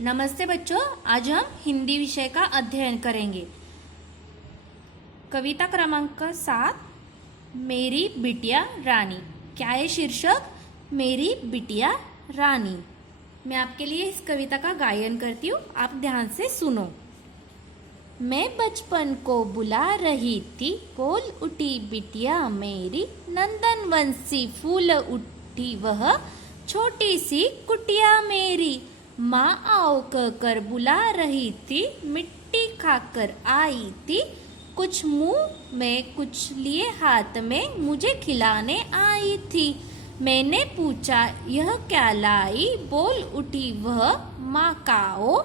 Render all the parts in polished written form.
नमस्ते बच्चों, आज हम हिंदी विषय का अध्ययन करेंगे। कविता क्रमांक 7, मेरी बिटिया रानी। क्या है शीर्षक? मेरी बिटिया रानी। मैं आपके लिए इस कविता का गायन करती हूँ, आप ध्यान से सुनो। मैं बचपन को बुला रही थी, बोल उठी बिटिया मेरी, नंदन वंशी फूल उठी वह छोटी सी कुटिया मेरी। माँ आओ कहकर बुला रही थी, मिट्टी खाकर आई थी, कुछ मुंह में कुछ लिए हाथ में मुझे खिलाने आई थी। मैंने पूछा यह क्या लाई, बोल उठी वह माँ काओ।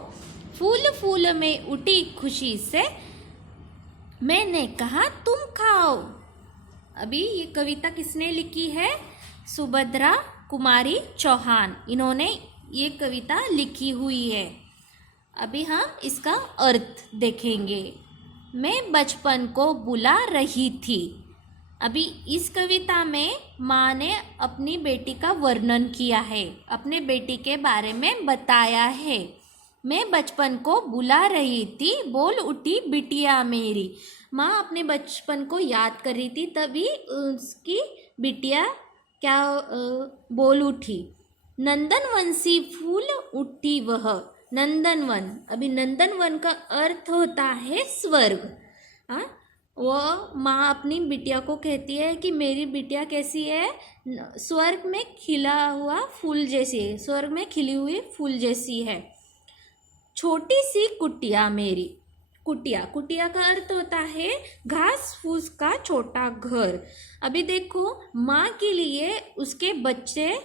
फूल फूल में उठी खुशी से, मैंने कहा तुम खाओ। अभी ये कविता किसने लिखी है? सुभद्रा कुमारी चौहान, इन्होंने ये कविता लिखी हुई है। अभी हम इसका अर्थ देखेंगे। मैं बचपन को बुला रही थी। अभी इस कविता में माँ ने अपनी बेटी का वर्णन किया है, अपने बेटी के बारे में बताया है। मैं बचपन को बुला रही थी, बोल उठी बिटिया मेरी। माँ अपने बचपन को याद कर रही थी, तभी उसकी बिटिया क्या बोल उठी। नंदनवंशी फूल उठी वह। नंदनवन, अभी नंदनवन का अर्थ होता है स्वर्ग। हाँ, वो माँ अपनी बिटिया को कहती है कि मेरी बिटिया कैसी है? स्वर्ग में खिला हुआ फूल जैसी है, स्वर्ग में खिली हुई फूल जैसी है। छोटी सी कुटिया मेरी। कुटिया, कुटिया का अर्थ होता है घास फूस का छोटा घर। अभी देखो, माँ के लिए उसके बच्चे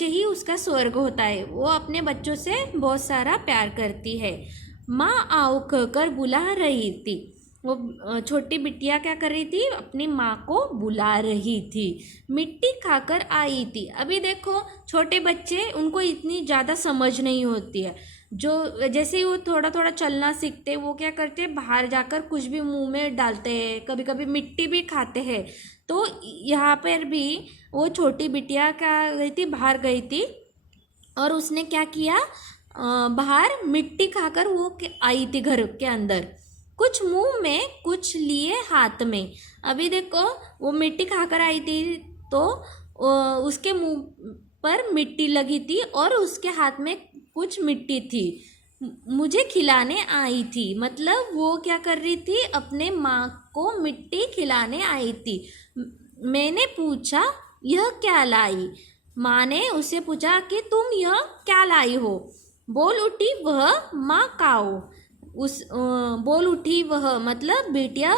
ही उसका स्वर्ग होता है। वो अपने बच्चों से बहुत सारा प्यार करती है। माँ आओ कहकर बुला रही थी। वो छोटी बिटिया क्या कर रही थी? अपनी माँ को बुला रही थी। मिट्टी खाकर आई थी। अभी देखो, छोटे बच्चे, उनको इतनी ज़्यादा समझ नहीं होती है। जो जैसे ही वो थोड़ा थोड़ा चलना सीखते, वो क्या करते हैं, बाहर जाकर कुछ भी मुंह में डालते हैं, कभी कभी मिट्टी भी खाते हैं। तो यहाँ पर भी वो छोटी बिटिया क्या गई थी, बाहर गई थी, और उसने क्या किया, बाहर मिट्टी खाकर वो आई थी घर के अंदर, कुछ मुंह में कुछ लिए हाथ में। अभी देखो, वो मिट्टी खाकर आई थी तो उसके मुंह पर मिट्टी लगी थी और उसके हाथ में कुछ मिट्टी थी। मुझे खिलाने आई थी, मतलब वो क्या कर रही थी, अपने माँ को मिट्टी खिलाने आई थी। मैंने पूछा यह क्या लाई। माँ ने उससे पूछा कि तुम यह क्या लाई हो। बोल उठी वह माँ काओ। बोल उठी वह मतलब बेटिया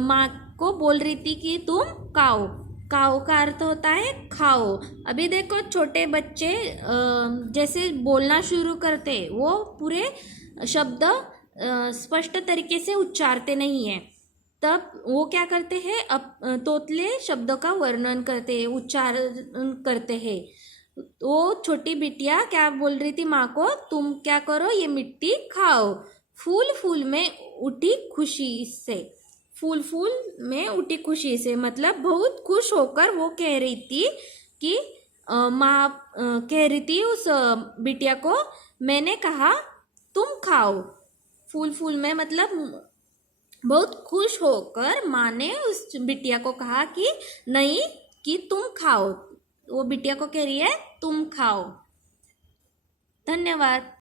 माँ को बोल रही थी कि तुम काओ। काओ का अर्थ होता है खाओ। अभी देखो, छोटे बच्चे जैसे बोलना शुरू करते, वो पूरे शब्द स्पष्ट तरीके से उच्चारते नहीं हैं। तब वो क्या करते हैं, तोतले शब्दों का वर्णन करते हैं, उच्चारण करते हैं। वो छोटी बिटिया क्या बोल रही थी माँ को, तुम क्या करो, ये मिट्टी खाओ। फूल फूल में उठी खुशी से। फूल फूल में उठी खुशी से मतलब बहुत खुश होकर वो कह रही थी कि माँ कह रही थी उस बिटिया को, मैंने कहा तुम खाओ। फूल फूल में मतलब बहुत खुश होकर माँ ने उस बिटिया को कहा कि नहीं, कि तुम खाओ। वो बिटिया को कह रही है तुम खाओ। धन्यवाद।